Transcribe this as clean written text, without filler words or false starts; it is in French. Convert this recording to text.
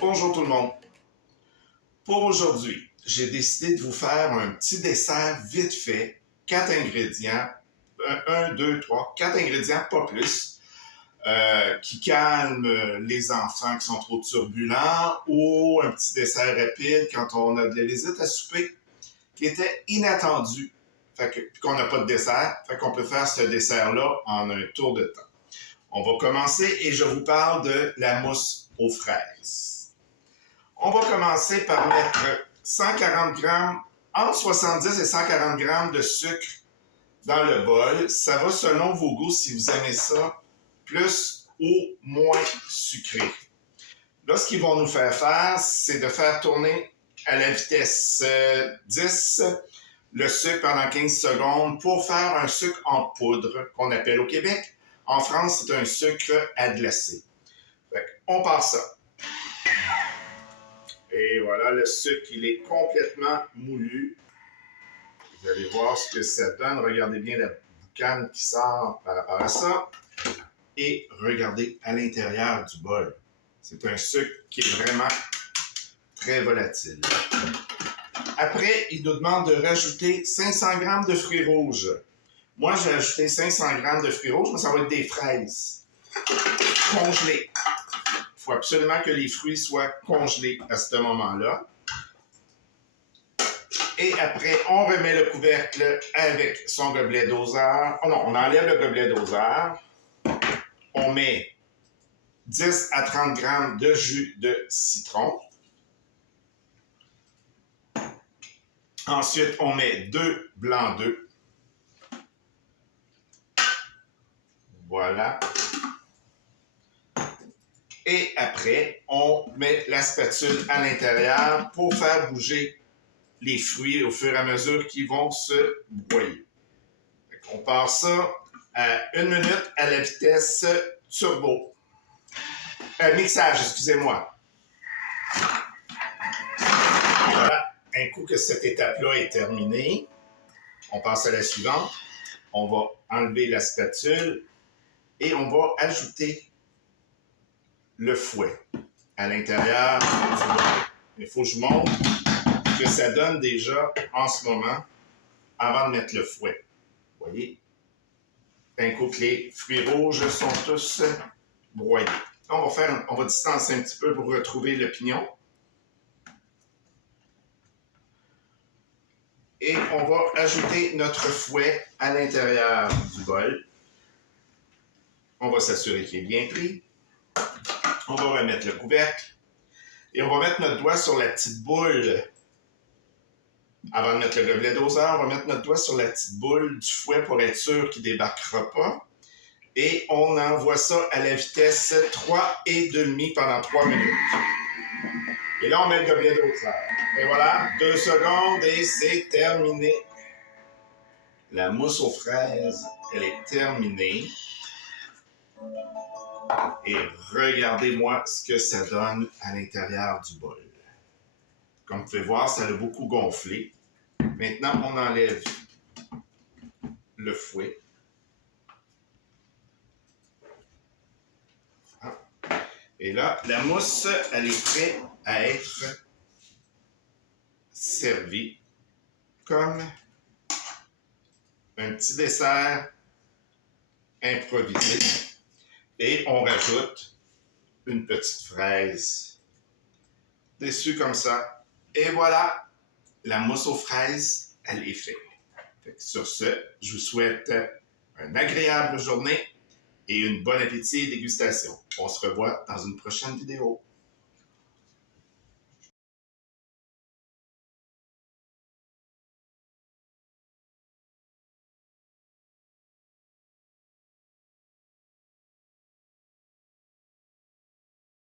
Bonjour tout le monde. Pour aujourd'hui, j'ai décidé de vous faire un petit dessert vite fait, 4 ingrédients, 1, 2, 3, 4 ingrédients, pas plus, qui calment les enfants qui sont trop turbulents ou un petit dessert rapide quand on a de la visite à souper qui était inattendu, puis qu'on n'a pas de dessert, fait qu'on peut faire ce dessert-là en un tour de temps. On va commencer et je vous parle de la mousse aux fraises. On va commencer par mettre 140 grammes, entre 70 et 140 grammes de sucre dans le bol. Ça va selon vos goûts si vous aimez ça, plus ou moins sucré. Là, ce qu'ils vont nous faire, c'est de faire tourner à la vitesse 10 le sucre pendant 15 secondes pour faire un sucre en poudre qu'on appelle au Québec. En France, c'est un sucre à glacer. On passe ça. Et voilà, le sucre, il est complètement moulu. Vous allez voir ce que ça donne. Regardez bien la boucane qui sort par rapport à ça. Et regardez à l'intérieur du bol. C'est un sucre qui est vraiment très volatile. Après, il nous demande de rajouter 500 grammes de fruits rouges. Moi, j'ai ajouté 500 grammes de fruits rouges, mais ça va être des fraises congelées. Il faut absolument que les fruits soient congelés à ce moment-là. Et après, on remet le couvercle avec son gobelet doseur. Oh non, on enlève le gobelet doseur. On met 10 à 30 grammes de jus de citron. Ensuite, on met 2 blancs d'œufs. Voilà. Et après, on met la spatule à l'intérieur pour faire bouger les fruits au fur et à mesure qu'ils vont se broyer. On passe ça à 1 minute à la vitesse turbo. Mixage, excusez-moi. Voilà. Un coup que cette étape-là est terminée, on passe à la suivante. On va enlever la spatule et on va ajouter le fouet à l'intérieur du bol. Il faut que je montre ce que ça donne déjà en ce moment avant de mettre le fouet. Vous voyez? Un coup que les fruits rouges sont tous broyés. On va distancer un petit peu pour retrouver le pignon. Et on va ajouter notre fouet à l'intérieur du bol. On va s'assurer qu'il est bien pris. On va remettre le couvercle. Et on va mettre notre doigt sur la petite boule. Avant de mettre le gobelet doseur, on va mettre notre doigt sur la petite boule du fouet pour être sûr qu'il ne débarquera pas. Et on envoie ça à la vitesse 3,5 pendant 3 minutes. Et là, on met le gobelet doseur. Et voilà, 2 secondes et c'est terminé. La mousse aux fraises, elle est terminée. Et regardez-moi ce que ça donne à l'intérieur du bol. Comme vous pouvez voir, ça a beaucoup gonflé. Maintenant, on enlève le fouet. Et là, la mousse, elle est prête à être servie comme un petit dessert improvisé. Et on rajoute une petite fraise dessus comme ça. Et voilà, la mousse aux fraises, elle est faite. Sur ce, je vous souhaite une agréable journée et une bonne appétit et dégustation. On se revoit dans une prochaine vidéo.